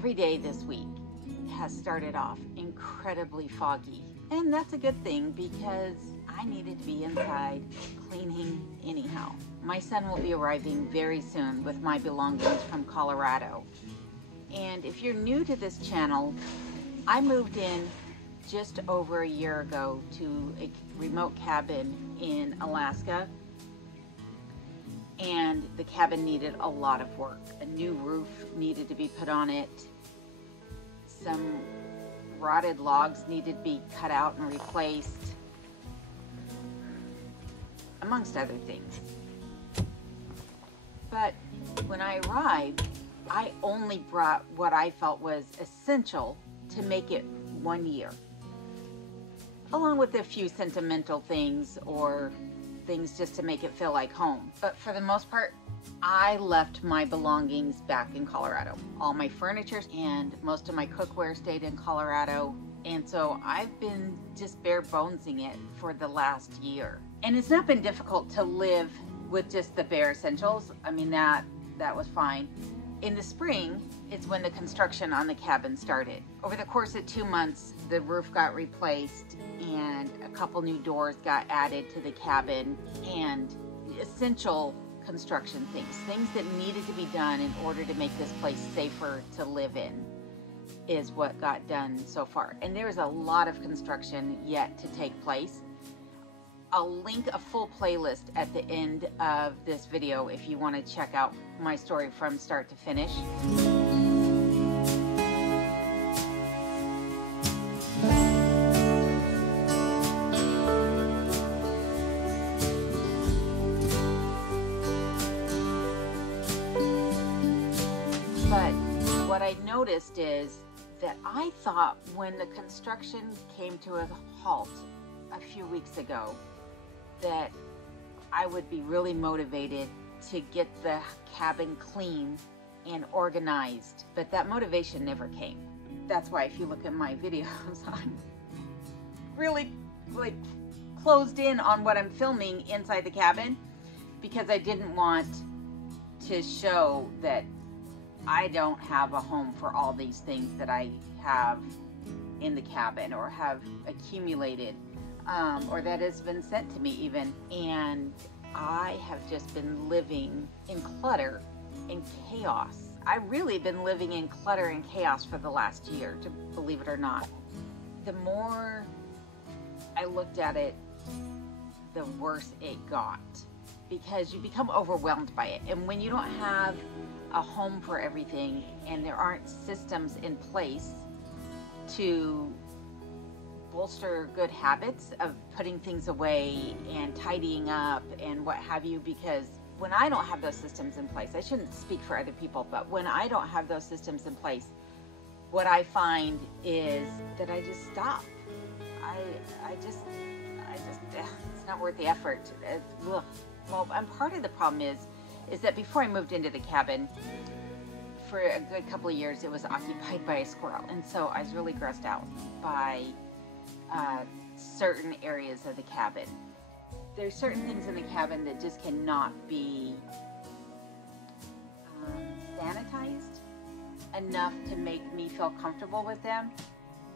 Every day this week has started off incredibly foggy, and that's a good thing because I needed to be inside cleaning anyhow. My son will be arriving very soon with my belongings from Colorado. And if you're new to this channel, I moved in just over a year ago to a remote cabin in Alaska, and the cabin needed a lot of work. A new roof needed to be put on it. Some rotted logs needed to be cut out and replaced, amongst other things. But when I arrived, I only brought what I felt was essential to make it 1 year, along with a few sentimental things or things just to make it feel like home. But for the most part, I left my belongings back in Colorado. All my furniture and most of my cookware stayed in Colorado. And so I've been just bare bonesing it for the last year. And it's not been difficult to live with just the bare essentials. I mean, that was fine. In the spring, it's when the construction on the cabin started. Over the course of 2 months, the roof got replaced and a couple new doors got added to the cabin, and essential construction things that needed to be done in order to make this place safer to live in is what got done so far. And there's a lot of construction yet to take place. I'll link a full playlist at the end of this video if you want to check out my story from start to finish. But what I noticed is that I thought when the construction came to a halt a few weeks ago that I would be really motivated to get the cabin clean and organized, but that motivation never came. That's why if you look at my videos, I'm really like closed in on what I'm filming inside the cabin, because I didn't want to show that I don't have a home for all these things that I have in the cabin or have accumulated, or that has been sent to me even. And I have just been living in clutter and chaos. I've really been living in clutter and chaos for the last year, to believe it or not. The more I looked at it, the worse it got, because you become overwhelmed by it. And when you don't have a home for everything and there aren't systems in place to bolster good habits of putting things away and tidying up and what have you, because when I don't have those systems in place, I shouldn't speak for other people, but when I don't have those systems in place, what I find is that I just stop. I just it's not worth the effort. Well, and part of the problem is that before I moved into the cabin, for a good couple of years, it was occupied by a squirrel. And so I was really grossed out by certain areas of the cabin. There's certain things in the cabin that just cannot be sanitized enough to make me feel comfortable with them.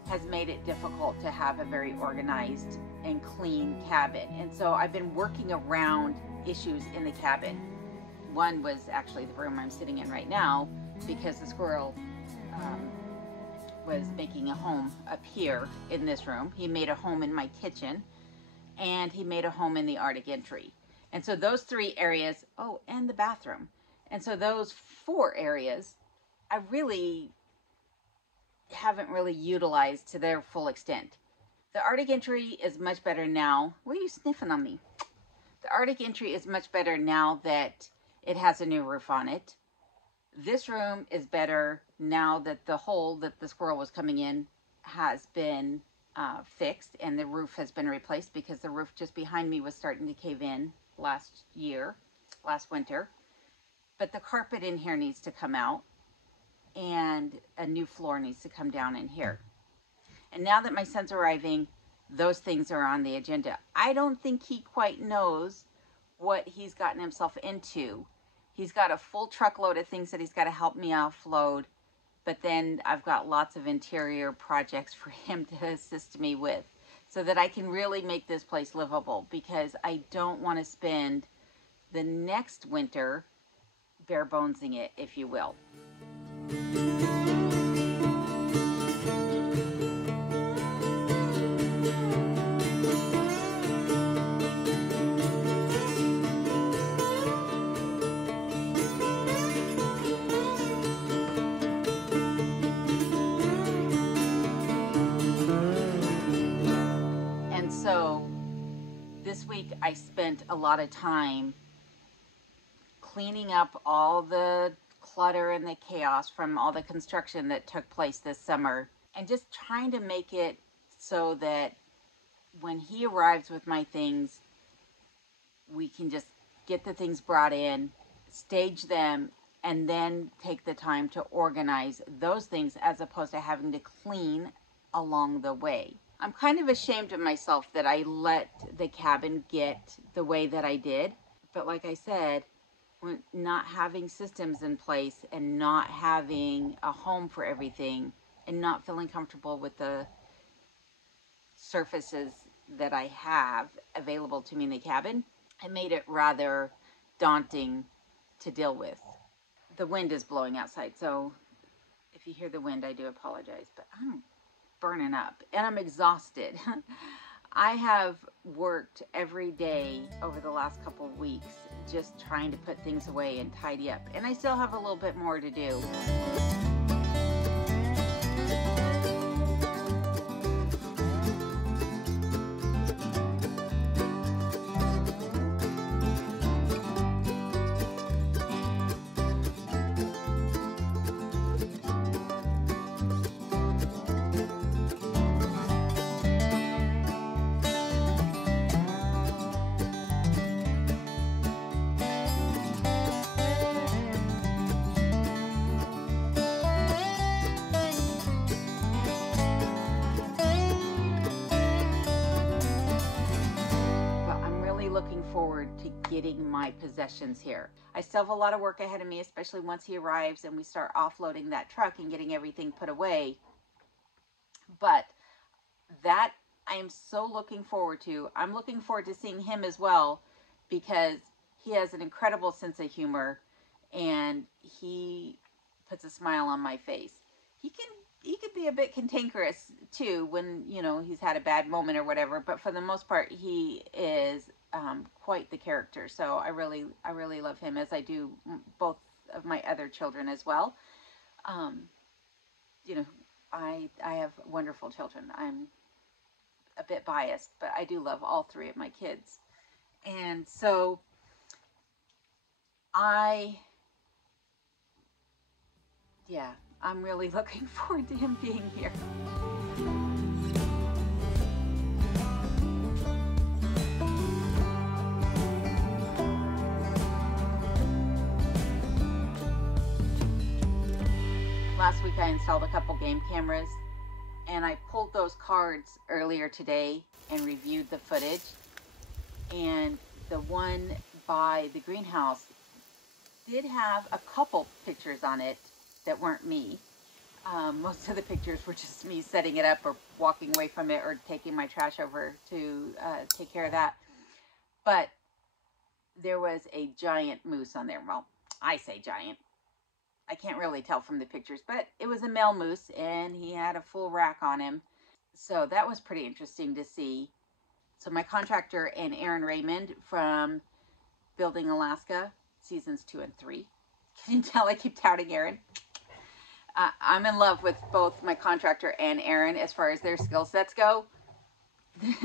Has made it difficult to have a very organized and clean cabin. And so I've been working around issues in the cabin. One was actually the room I'm sitting in right now, because the squirrel was making a home up here in this room. He made a home in my kitchen, and he made a home in the Arctic entry. And so those 3 areas, oh, and the bathroom. And so those 4 areas, I really haven't really utilized to their full extent. The Arctic entry is much better now. Why are you sniffing on me? The Arctic entry is much better now that it has a new roof on it. This room is better now that the hole that the squirrel was coming in has been fixed and the roof has been replaced, because the roof just behind me was starting to cave in last winter. But the carpet in here needs to come out, and a new floor needs to come down in here. And now that my son's arriving, those things are on the agenda. I don't think he quite knows what he's gotten himself into. He's got a full truckload of things that he's got to help me offload but then I've got lots of interior projects for him to assist me with so that I can really make this place livable, because I don't want to spend the next winter bare bonesing it, if you will. And so this week I spent a lot of time cleaning up all the clutter and the chaos from all the construction that took place this summer, and just trying to make it so that when he arrives with my things, we can just get the things brought in, stage them, and then take the time to organize those things as opposed to having to clean along the way. I'm kind of ashamed of myself that I let the cabin get the way that I did. But like I said, not having systems in place and not having a home for everything and not feeling comfortable with the surfaces that I have available to me in the cabin, it made it rather daunting to deal with. The wind is blowing outside, so if you hear the wind, I do apologize, but I'm burning up and I'm exhausted. I have worked every day over the last couple of weeks just trying to put things away and tidy up, and I still have a little bit more to do. Looking forward to getting my possessions here. I still have a lot of work ahead of me, especially once he arrives and we start offloading that truck and getting everything put away. But that I am so looking forward to. I'm looking forward to seeing him as well, because he has an incredible sense of humor and he puts a smile on my face. He could be a bit cantankerous too when, you know, he's had a bad moment or whatever, but for the most part he is quite the character. So I really love him, as I do both of my other children as well. You know, I have wonderful children. I'm a bit biased, but I do love all three of my kids. And so I'm really looking forward to him being here. Last week I installed a couple game cameras, and I pulled those cards earlier today and reviewed the footage. And the one by the greenhouse did have a couple pictures on it that weren't me. Most of the pictures were just me setting it up or walking away from it or taking my trash over to take care of that. But there was a giant moose on there. Well, I say giant. I can't really tell from the pictures, but it was a male moose and he had a full rack on him. So that was pretty interesting to see. So my contractor and Aaron Raymond from Building Alaska, seasons 2 and 3. Can you tell I keep touting Aaron? I'm in love with both my contractor and Aaron as far as their skill sets go.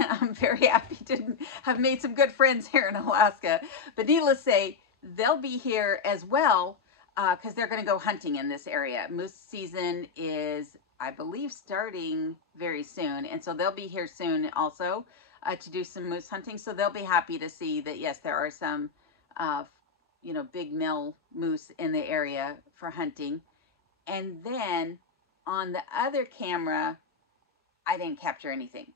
I'm very happy to have made some good friends here in Alaska. But needless to say, they'll be here as well, because they're going to go hunting in this area. Moose season is, I believe, starting very soon. And so they'll be here soon also to do some moose hunting. So they'll be happy to see that, yes, there are some, big male moose in the area for hunting. And then on the other camera, I didn't capture anything.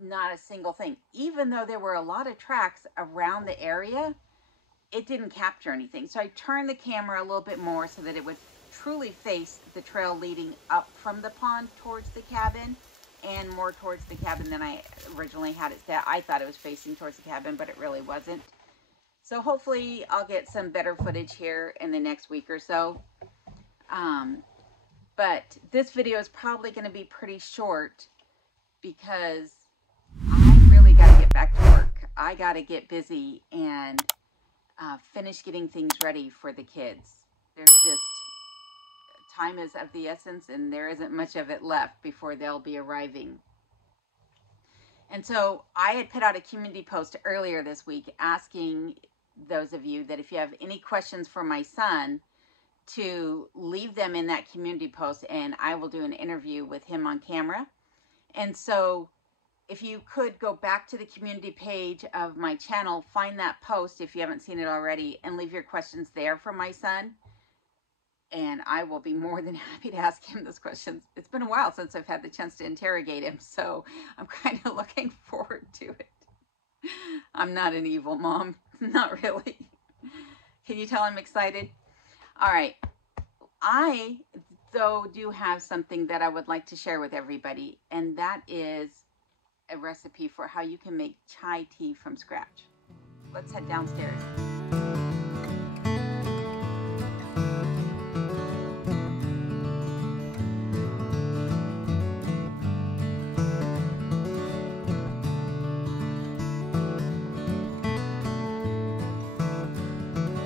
Not a single thing. Even though there were a lot of tracks around the area, it didn't capture anything. So I turned the camera a little bit more so that it would truly face the trail leading up from the pond towards the cabin, and more towards the cabin than I originally had it set. I thought it was facing towards the cabin, but it really wasn't. So hopefully I'll get some better footage here in the next week or so. But this video is probably going to be pretty short because I really got to get back to work. I got to get busy and finish getting things ready for the kids. There's just, time is of the essence, and there isn't much of it left before they'll be arriving. And so I had put out a community post earlier this week asking those of you that if you have any questions for my son, to leave them in that community post, and I will do an interview with him on camera. And so if you could go back to the community page of my channel, find that post if you haven't seen it already, and leave your questions there for my son. And I will be more than happy to ask him those questions. It's been a while since I've had the chance to interrogate him, so I'm kind of looking forward to it. I'm not an evil mom. Not really. Can you tell I'm excited? All right. I, though, do have something that I would like to share with everybody, and that is a recipe for how you can make chai tea from scratch. Let's head downstairs.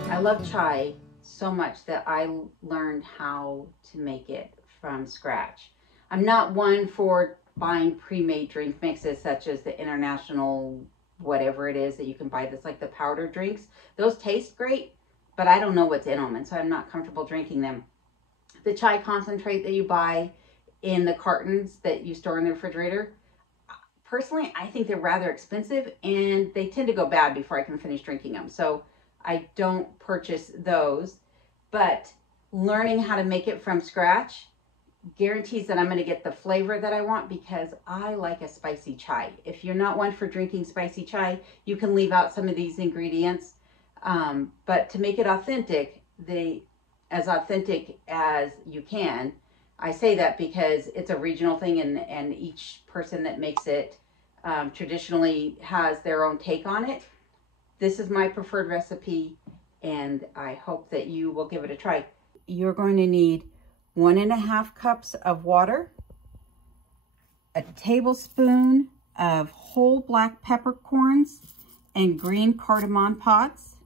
I love chai so much that I learned how to make it from scratch. I'm not one for buying pre-made drink mixes such as the international whatever it is that you can buy that's like the powder drinks. Those taste great, but I don't know what's in them, and so I'm not comfortable drinking them. The chai concentrate that you buy in the cartons that you store in the refrigerator, personally, I think they're rather expensive, and they tend to go bad before I can finish drinking them. So I don't purchase those, but learning how to make it from scratch guarantees that I'm going to get the flavor that I want, because I like a spicy chai. If you're not one for drinking spicy chai, you can leave out some of these ingredients. But to make it authentic, as authentic as you can, I say that because it's a regional thing, and each person that makes it traditionally has their own take on it. This is my preferred recipe, and I hope that you will give it a try. You're going to need 1.5 cups of water, a tablespoon of whole black peppercorns and green cardamom pods,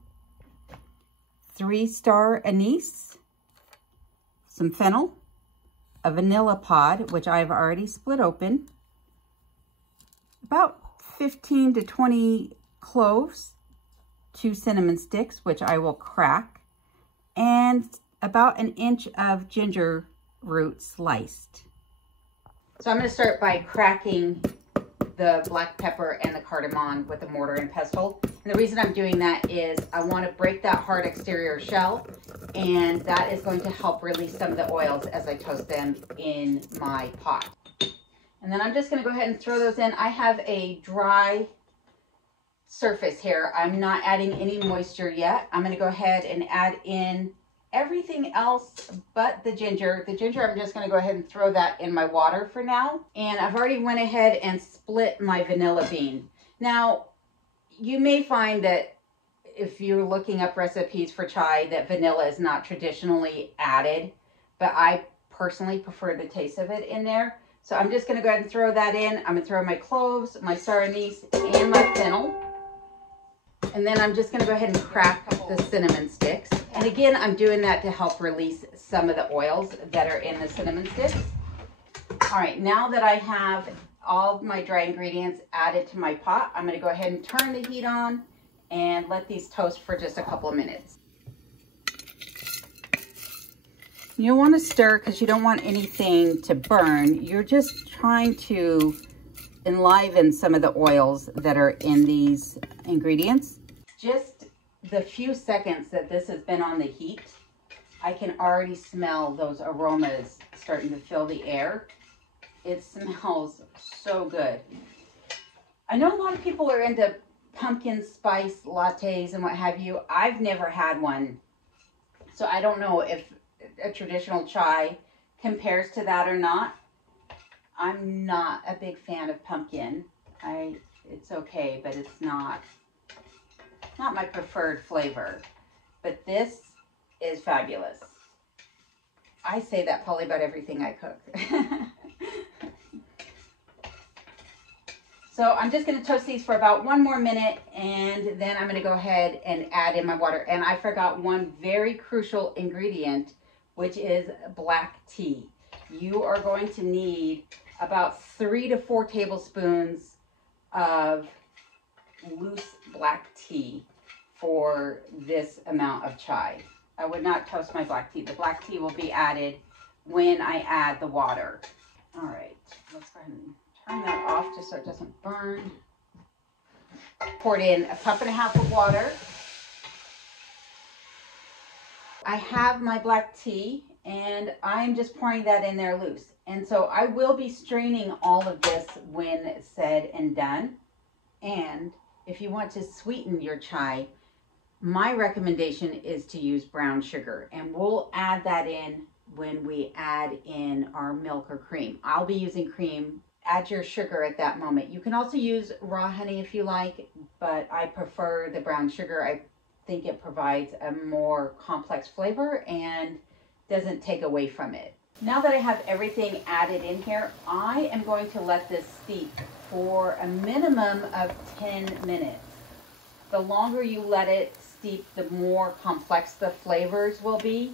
3-star anise, some fennel, a vanilla pod, which I've already split open, about 15 to 20 cloves, 2 cinnamon sticks, which I will crack, and about 1 inch of ginger root sliced. So I'm going to start by cracking the black pepper and the cardamom with a mortar and pestle. And the reason I'm doing that is I want to break that hard exterior shell, and that is going to help release some of the oils as I toast them in my pot. And then I'm just going to go ahead and throw those in. I have a dry surface here. I'm not adding any moisture yet. I'm going to go ahead and add in everything else but the ginger. The ginger, I'm just going to go ahead and throw that in my water for now. And I've already went ahead and split my vanilla bean. Now, you may find that if you're looking up recipes for chai that vanilla is not traditionally added, but I personally prefer the taste of it in there. So I'm just going to go ahead and throw that in. I'm going to throw my cloves, my star anise, and my fennel. And then I'm just going to go ahead and crack the cinnamon sticks. And again, I'm doing that to help release some of the oils that are in the cinnamon sticks. All right, now that I have all of my dry ingredients added to my pot, I'm going to go ahead and turn the heat on and let these toast for just a couple of minutes. You want to stir because you don't want anything to burn. You're just trying to enliven some of the oils that are in these ingredients. Just the few seconds that this has been on the heat, I can already smell those aromas starting to fill the air. It smells so good. I know a lot of people are into pumpkin spice lattes and what have you. I've never had one, so I don't know if a traditional chai compares to that or not. I'm not a big fan of pumpkin. It's okay, but it's not my preferred flavor. But this is fabulous. I say that probably about everything I cook. So I'm just going to toast these for about 1 more minute, and then I'm going to go ahead and add in my water. And I forgot one very crucial ingredient, which is black tea. You are going to need about 3 to 4 tablespoons of loose black tea for this amount of chai. I would not toast my black tea. The black tea will be added when I add the water. All right, let's go ahead and turn that off just so it doesn't burn. Poured in 1.5 cups of water. I have my black tea and I'm just pouring that in there loose. And so I will be straining all of this when said and done. And if you want to sweeten your chai, my recommendation is to use brown sugar, and we'll add that in when we add in our milk or cream. I'll be using cream. Add your sugar at that moment. You can also use raw honey if you like, but I prefer the brown sugar. I think it provides a more complex flavor and doesn't take away from it. Now that I have everything added in here, I am going to let this steep for a minimum of 10 minutes. The longer you let it steep, the more complex the flavors will be.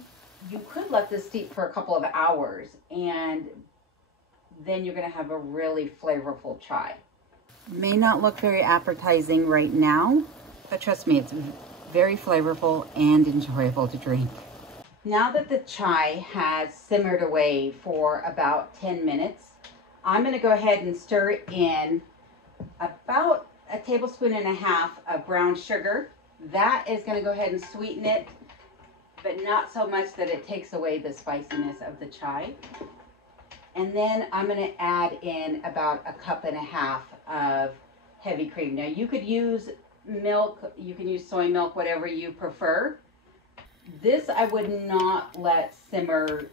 You could let this steep for a couple of hours, and then you're going to have a really flavorful chai. May not look very appetizing right now, but trust me, it's very flavorful and enjoyable to drink. Now that the chai has simmered away for about 10 minutes, I'm going to go ahead and stir in about 1.5 tablespoons of brown sugar. That is going to go ahead and sweeten it, but not so much that it takes away the spiciness of the chai. And then I'm going to add in about 1.5 cups of heavy cream. Now you could use milk, you can use soy milk, whatever you prefer. This I would not let simmer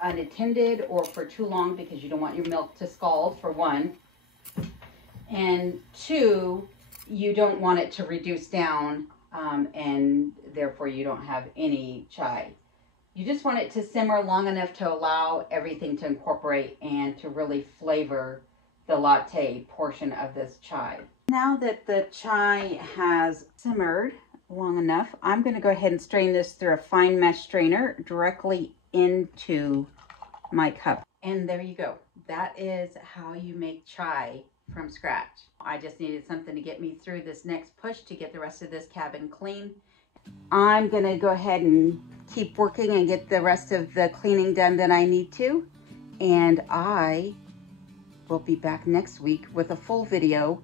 unattended or for too long, because you don't want your milk to scald, for one. And two, you don't want it to reduce down and therefore you don't have any chai. You just want it to simmer long enough to allow everything to incorporate and to really flavor the latte portion of this chai. Now that the chai has simmered long enough, I'm going to go ahead and strain this through a fine mesh strainer directly into my cup. And there you go. That is how you make chai from scratch. I just needed something to get me through this next push to get the rest of this cabin clean. I'm going to go ahead and keep working and get the rest of the cleaning done that I need to. And I will be back next week with a full video.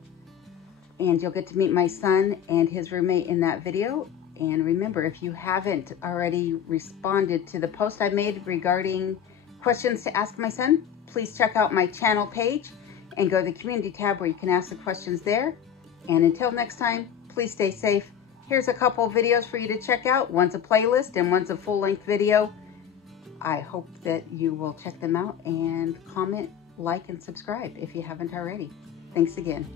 And you'll get to meet my son and his roommate in that video. And remember, if you haven't already responded to the post I made regarding questions to ask my son, please check out my channel page and go to the community tab where you can ask the questions there. And until next time, please stay safe. Here's a couple of videos for you to check out. One's a playlist and one's a full-length video. I hope that you will check them out and comment, like, and subscribe if you haven't already. Thanks again.